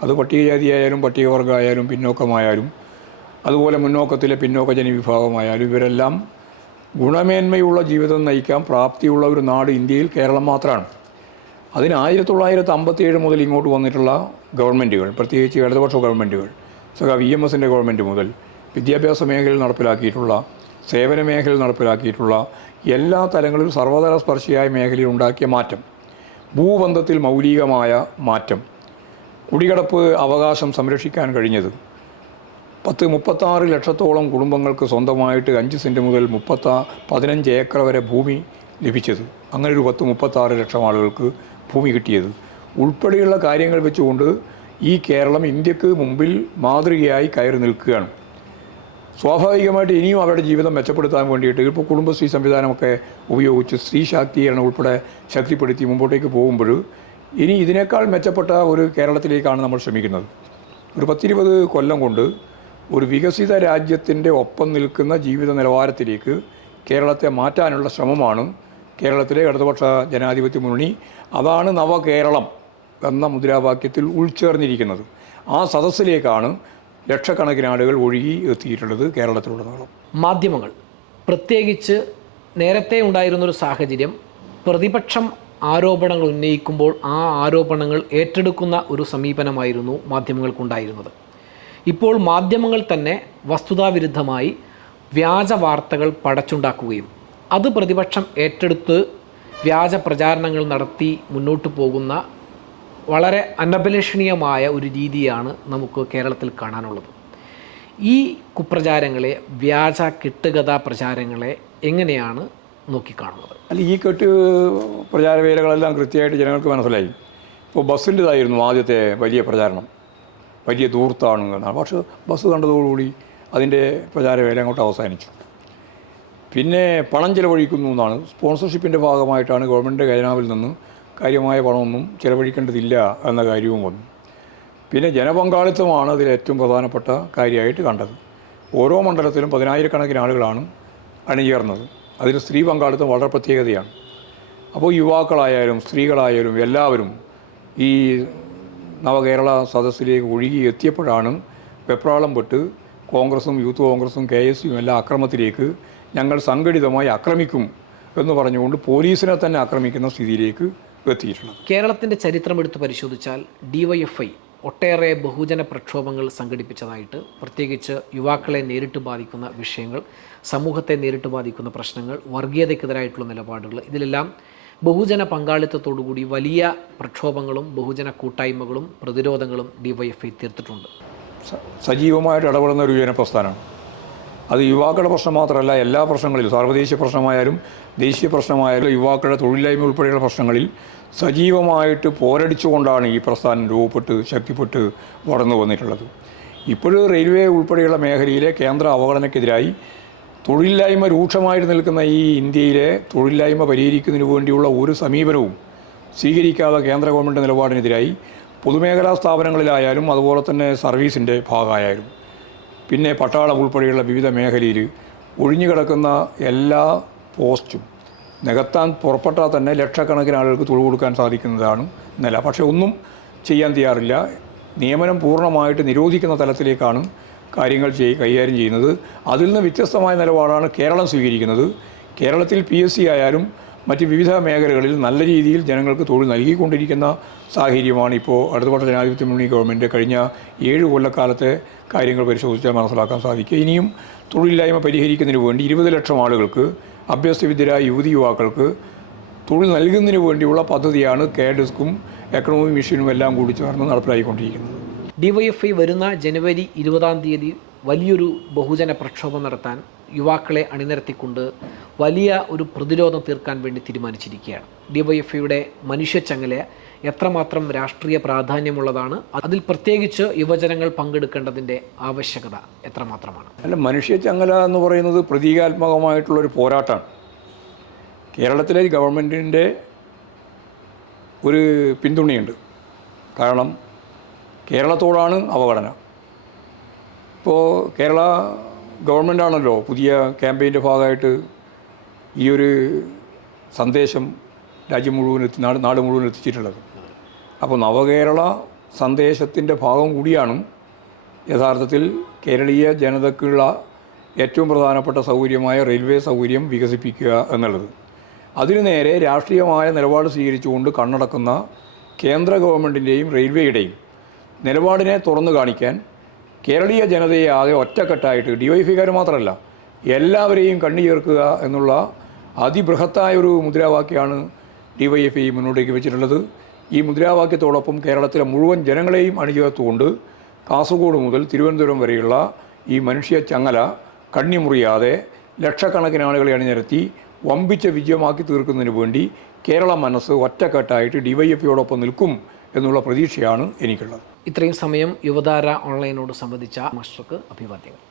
അത് പട്ടികജാതിയായാലും പട്ടികവർഗമായാലും പിന്നോക്കമായാലും അതുപോലെ മുന്നോക്കത്തിലെ പിന്നോക്ക ജനവിഭാഗമായാലും ഇവരെല്ലാം ഗുണമേന്മയുള്ള ജീവിതം നയിക്കാൻ പ്രാപ്തിയുള്ള ഒരു നാട് ഇന്ത്യയിൽ കേരളം മാത്രമാണ്. അതിന് ആയിരത്തി തൊള്ളായിരത്തി അമ്പത്തി ഏഴ് മുതൽ ഇങ്ങോട്ട് വന്നിട്ടുള്ള ഗവൺമെന്റുകൾ പ്രത്യേകിച്ച് ഇടതുപക്ഷ ഗവൺമെന്റുകൾ സ്വകാര്യ വി എം എസിന്റെ ഗവൺമെന്റ് മുതൽ വിദ്യാഭ്യാസ മേഖലയിൽ നടപ്പിലാക്കിയിട്ടുള്ള സേവന മേഖലയിൽ നടപ്പിലാക്കിയിട്ടുള്ള എല്ലാ തലങ്ങളിലും സർവതല സ്പർശിയായ മേഖലയിൽ ഉണ്ടാക്കിയ മാറ്റം. ഭൂബന്ധത്തിൽ മൗലികമായ മാറ്റം. കുടികടപ്പ് അവകാശം സംരക്ഷിക്കാൻ കഴിഞ്ഞത്. പത്ത് മുപ്പത്താറ് ലക്ഷത്തോളം കുടുംബങ്ങൾക്ക് സ്വന്തമായിട്ട് അഞ്ച് സെന്റ് മുതൽ മുപ്പത്താ പതിനഞ്ച് ഏക്കർ വരെ ഭൂമി ലഭിച്ചത്. അങ്ങനെ ഒരു പത്ത് മുപ്പത്താറ് ലക്ഷം ആളുകൾക്ക് ഭൂമി കിട്ടിയത്. ഉൾപ്പെടെയുള്ള കാര്യങ്ങൾ വെച്ചുകൊണ്ട് ഈ കേരളം ഇന്ത്യയ്ക്ക് മുമ്പിൽ മാതൃകയായി കയറി നിൽക്കുകയാണ്. സ്വാഭാവികമായിട്ട് ഇനിയും അവരുടെ ജീവിതം മെച്ചപ്പെടുത്താൻ വേണ്ടിയിട്ട് ഇപ്പോൾ കുടുംബശ്രീ സംവിധാനമൊക്കെ ഉപയോഗിച്ച് സ്ത്രീ ശാക്തീകരണം ഉൾപ്പെടെ ശക്തിപ്പെടുത്തി മുമ്പോട്ടേക്ക് പോകുമ്പോൾ ഇനി ഇതിനേക്കാൾ മെച്ചപ്പെട്ട ഒരു കേരളത്തിലേക്കാണ് നമ്മൾ ശ്രമിക്കുന്നത്. ഒരു പത്തിരുപത് കൊല്ലം കൊണ്ട് ഒരു വികസിത രാജ്യത്തിന്റെ ഒപ്പം നിൽക്കുന്ന ജീവിത നിലവാരത്തിലേക്ക് കേരളത്തെ മാറ്റാനുള്ള ശ്രമമാണ് കേരളത്തിലെ ഇടതുപക്ഷ ജനാധിപത്യ മുന്നണി. അതാണ് നവകേരളം എന്ന മുദ്രാവാക്യത്തിൽ ഉൾച്ചേർന്നിരിക്കുന്നത്. ആ സദസ്സിലേക്കാണ് ലക്ഷക്കണക്കിന് ആളുകൾ ഒഴുകി എത്തിയിട്ടുള്ളത് കേരളത്തിലുള്ളതാണ്. മാധ്യമങ്ങൾ. പ്രത്യേകിച്ച് നേരത്തെ ഉണ്ടായിരുന്നൊരു സാഹചര്യം പ്രതിപക്ഷം ആരോപണങ്ങൾ ഉന്നയിക്കുമ്പോൾ ആ ആരോപണങ്ങൾ ഏറ്റെടുക്കുന്ന ഒരു സമീപനമായിരുന്നു മാധ്യമങ്ങൾക്കുണ്ടായിരുന്നത്. ഇപ്പോൾ മാധ്യമങ്ങൾ തന്നെ വസ്തുതാവിരുദ്ധമായി വ്യാജ വാർത്തകൾ പടച്ചുണ്ടാക്കുകയും അത് പ്രതിപക്ഷം ഏറ്റെടുത്ത് വ്യാജ പ്രചാരണങ്ങൾ നടത്തി മുന്നോട്ട് പോകുന്ന വളരെ അനഭിലഷണീയമായ ഒരു രീതിയാണ് നമുക്ക് കേരളത്തിൽ കാണാനുള്ളത്. ഈ കുപ്രചാരങ്ങളെ വ്യാജ കെട്ടുകഥ പ്രചാരങ്ങളെ എങ്ങനെയാണ് നോക്കിക്കാണുന്നത്? അല്ല ഈ കെട്ട് പ്രചാരവേലകളെല്ലാം കൃത്യമായിട്ട് ജനങ്ങൾക്ക് മനസ്സിലായി. ഇപ്പോൾ ബസ്സിന്റെതായിരുന്നു ആദ്യത്തെ വലിയ പ്രചാരണം. വലിയ ദൂർത്താണ് എന്നാണ് പക്ഷേ ബസ് കണ്ടതോടുകൂടി അതിന്റെ പ്രചാരവേല അങ്ങോട്ട് അവസാനിച്ചു. പിന്നെ പണം ചിലവഴിക്കുന്നു എന്നാണ്. സ്പോൺസർഷിപ്പിന്റെ ഭാഗമായിട്ടാണ് ഗവൺമെന്റ് ഖജനാവിൽ നിന്ന് കാര്യമായ പണമൊന്നും ചിലവഴിക്കേണ്ടതില്ല എന്ന കാര്യവും വന്നു. പിന്നെ ജനപങ്കാളിത്തമാണ് അതിൽ ഏറ്റവും പ്രധാനപ്പെട്ട കാര്യമായിട്ട് കണ്ടത്. ഓരോ മണ്ഡലത്തിലും പതിനായിരക്കണക്കിന് ആളുകളാണ് അണിചേർന്നത്. അതിൽ സ്ത്രീ പങ്കാളിത്തം വളരെ പ്രത്യേകതയാണ്. അപ്പോൾ യുവാക്കളായാലും സ്ത്രീകളായാലും എല്ലാവരും ഈ നവകേരള സദസ്സിലേക്ക് ഒഴുകി എത്തിയപ്പോഴാണ് വെപ്രാളം പെട്ട് കോൺഗ്രസും യൂത്ത് കോൺഗ്രസും കെ എസ് യും എല്ലാം അക്രമത്തിലേക്ക് ഞങ്ങൾ സംഘടിതമായി ആക്രമിക്കും എന്ന് പറഞ്ഞുകൊണ്ട് പോലീസിനെ തന്നെ ആക്രമിക്കുന്ന സ്ഥിതിയിലേക്ക് എത്തിയിട്ടുള്ളത് കേരളത്തിന്റെ ചരിത്രം എടുത്ത് പരിശോധിച്ചാൽ ഡിവൈഎഫ്ഐ ഒട്ടേറെ ബഹുജന പ്രക്ഷോഭങ്ങൾ സംഘടിപ്പിച്ചതായിട്ട് പ്രത്യേകിച്ച് യുവാക്കളെ നേരിട്ട് ബാധിക്കുന്ന വിഷയങ്ങൾ സമൂഹത്തെ നേരിട്ട് ബാധിക്കുന്ന പ്രശ്നങ്ങൾ വർഗീയതയ്ക്കെതിരായിട്ടുള്ള നിലപാടുകൾ ഇതിലെല്ലാം ബഹുജന പങ്കാളിത്തത്തോടുകൂടി വലിയ പ്രക്ഷോഭങ്ങളും ബഹുജന കൂട്ടായ്മകളും പ്രതിരോധങ്ങളും ഡിവൈഎഫ്ഐ തീർത്തിട്ടുണ്ട്. സജീവമായിട്ട് ഇടപെടുന്ന ഒരു ജനപ്രസ്ഥാനമാണ് അത് യുവാക്കളുടെ പ്രശ്നം മാത്രമല്ല എല്ലാ പ്രശ്നങ്ങളിലും സാർവദേശീയ പ്രശ്നമായാലും ദേശീയ പ്രശ്നമായാലും യുവാക്കളുടെ തൊഴിലില്ലായ്മ ഉൾപ്പെടെയുള്ള പ്രശ്നങ്ങളിൽ സജീവമായിട്ട് പോരടിച്ചുകൊണ്ടാണ് ഈ പ്രസ്ഥാനം രൂപപ്പെട്ട് ശക്തിപ്പെട്ട് വളർന്നു വന്നിട്ടുള്ളത്. ഇപ്പോഴും റെയിൽവേ ഉൾപ്പെടെയുള്ള മേഖലയിലെ കേന്ദ്ര അവഗണനയ്ക്കെതിരായി തൊഴിലില്ലായ്മ രൂക്ഷമായിട്ട് നിൽക്കുന്ന ഈ ഇന്ത്യയിലെ തൊഴിലില്ലായ്മ പരിഹരിക്കുന്നതിന് വേണ്ടിയുള്ള ഒരു സമീപനവും സ്വീകരിക്കാതെ കേന്ദ്ര ഗവൺമെന്റ് നിലപാടിനെതിരായി പൊതുമേഖലാ സ്ഥാപനങ്ങളിലായാലും അതുപോലെ തന്നെ സർവീസിന്റെ ഭാഗമായാലും പിന്നെ പട്ടാളം ഉൾപ്പെടെയുള്ള വിവിധ മേഖലയിൽ ഒഴിഞ്ഞുകിടക്കുന്ന എല്ലാ പോസ്റ്റും നികത്താൻ പുറപ്പെട്ടാൽ തന്നെ ലക്ഷക്കണക്കിന് ആളുകൾക്ക് തൊഴിൽ കൊടുക്കാൻ സാധിക്കുന്നതാണ് നില പക്ഷേ ഒന്നും ചെയ്യാൻ തയ്യാറില്ല. നിയമനം പൂർണമായിട്ട് നിരോധിക്കുന്ന തലത്തിലേക്കാണ് കാര്യങ്ങൾ ചെയ് കൈകാര്യം ചെയ്യുന്നത്. അതിൽ നിന്ന് വ്യത്യസ്തമായ നിലപാടാണ് കേരളം സ്വീകരിക്കുന്നത്. കേരളത്തിൽ പി എസ് സി ആയാലും മറ്റ് വിവിധ മേഖലകളിൽ നല്ല രീതിയിൽ ജനങ്ങൾക്ക് തൊഴിൽ നൽകിക്കൊണ്ടിരിക്കുന്ന സാഹചര്യമാണ് ഇപ്പോൾ അടുത്തപക്ഷ ജനാധിപത്യ മുന്നണി ഗവൺമെന്റ് കഴിഞ്ഞ ഏഴ് കൊല്ലക്കാലത്തെ കാര്യങ്ങൾ പരിശോധിച്ചാൽ മനസ്സിലാക്കാൻ സാധിക്കും. ഇനിയും തൊഴിലില്ലായ്മ പരിഹരിക്കുന്നതിന് വേണ്ടി ഇരുപത് ലക്ഷം ആളുകൾക്ക് അഭ്യസ്തവിദ്യരായ യുവതി യുവാക്കൾക്ക് തൊഴിൽ നൽകുന്നതിന് വേണ്ടിയുള്ള പദ്ധതിയാണ് കെ ഡെസ്കും എക്കണോമിക് മിഷനും എല്ലാം കൂടി ചേർന്ന് നടപ്പിലാക്കിക്കൊണ്ടിരിക്കുന്നത് ഡിവൈഎഫ്ഐ വരുന്ന ജനുവരി ഇരുപതാം തീയതി വലിയൊരു ബഹുജന പ്രക്ഷോഭം നടത്താൻ യുവാക്കളെ അണിനിരത്തിക്കൊണ്ട് വലിയ ഒരു പ്രതിരോധം തീർക്കാൻ വേണ്ടി തീരുമാനിച്ചിരിക്കുകയാണ്. ഡിവൈഎഫ്ഐയുടെ മനുഷ്യച്ചങ്ങല എത്രമാത്രം രാഷ്ട്രീയ പ്രാധാന്യമുള്ളതാണ് അതിൽ പ്രത്യേകിച്ച് യുവജനങ്ങൾ പങ്കെടുക്കേണ്ടതിന്റെ ആവശ്യകത എത്രമാത്രമാണ്? അല്ല മനുഷ്യ ചങ്ങല എന്ന് പറയുന്നത് പ്രതീകാത്മകമായിട്ടുള്ളൊരു പോരാട്ടമാണ് കേരളത്തിലെ ഗവൺമെന്റിന്റെ ഒരു പിന്തുണയുണ്ട്. കാരണം കേരളത്തോടാണ് അവഗണന. ഇപ്പോൾ കേരള ഗവൺമെന്റാണല്ലോ പുതിയ ക്യാമ്പയിന്റെ ഭാഗമായിട്ട് ഈ ഒരു സന്ദേശം രാജ്യം മുഴുവൻ എത്തി നാട് നാട് മുഴുവൻ എത്തിച്ചിട്ടുള്ളത്. അപ്പോൾ നവകേരള സന്ദേശത്തിന്റെ ഭാഗം കൂടിയാണ് യഥാർത്ഥത്തിൽ കേരളീയ ജനതയ്ക്കുള്ള ഏറ്റവും പ്രധാനപ്പെട്ട സൗകര്യമായ റെയിൽവേ സൗകര്യം വികസിപ്പിക്കുക എന്നുള്ളത്. അതിനു നേരെ രാഷ്ട്രീയമായ നിലപാട് സ്വീകരിച്ചുകൊണ്ട് കണ്ണടക്കുന്ന കേന്ദ്ര ഗവൺമെന്റിന്റെയും റെയിൽവേയുടെയും നിലപാടിനെ തുറന്നു കാണിക്കാൻ കേരളീയ ജനതയെ ആകെ ഒറ്റക്കെട്ടായിട്ട് ഡി ഡിവൈഫിക്കാർ മാത്രമല്ല എല്ലാവരെയും കണ്ണു ചേർക്കുക എന്നുള്ള അതിബൃഹത്തായ ഒരു മുദ്രാവാക്യമാണ് ഐ മുന്നോട്ടേക്ക് വെച്ചിട്ടുള്ളത്. ഈ മുദ്രാവാക്യത്തോടൊപ്പം കേരളത്തിലെ മുഴുവൻ ജനങ്ങളെയും അണിചേർത്തുകൊണ്ട് കാസർഗോഡ് മുതൽ തിരുവനന്തപുരം വരെയുള്ള ഈ മനുഷ്യ ചങ്ങല കണ്ണിമുറിയാതെ ലക്ഷക്കണക്കിന് ആളുകളെ അണിനിരത്തി വമ്പിച്ച വിജയമാക്കി തീർക്കുന്നതിന് വേണ്ടി കേരള മനസ്സ് ഒറ്റക്കെട്ടായിട്ട് ഡിവൈഎഫ്ഐയോടൊപ്പം നിൽക്കും എന്നുള്ള പ്രതീക്ഷയാണ് എനിക്കുള്ളത്. ഇത്രയും സമയം യുവതാര ഓൺലൈനോട് സംബന്ധിച്ച മാസ്റ്റർക്ക് അഭിവാദ്യങ്ങൾ.